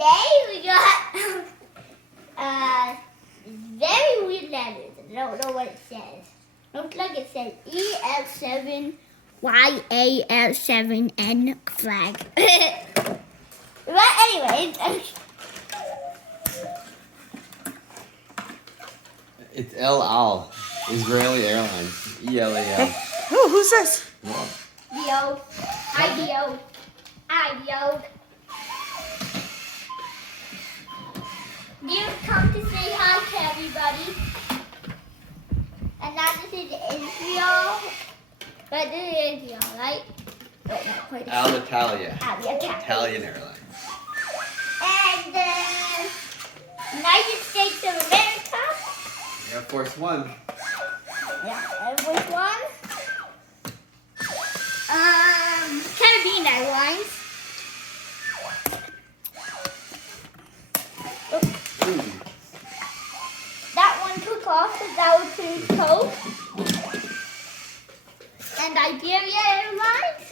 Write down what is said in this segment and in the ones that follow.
today we got very weird letters. I don't know what it says. Looks like it says EL7 YAL7N flag. But anyways, It's El Al, Israeli Airlines. ELAL. Oh, who's this? Wow. Dio, IDO, IDO. You've come to say hi to everybody. And now this is Israel. But this is Israel, right? Wait, no, wait. Alitalia. Alitalia. Italian Airlines. And the United States of America. Air Force One. Yeah, Air Force One. Caribbean Airlines. Ooh. That one took off because that was too cold. And Iberia Airlines.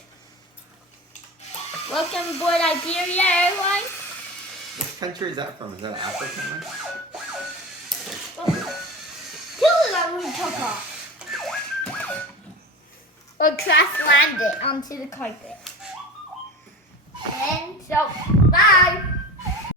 Welcome aboard Iberia Airlines. Which country is that from? Is that Africa? Two of them took off. Or crash landed onto the carpet. And so, bye.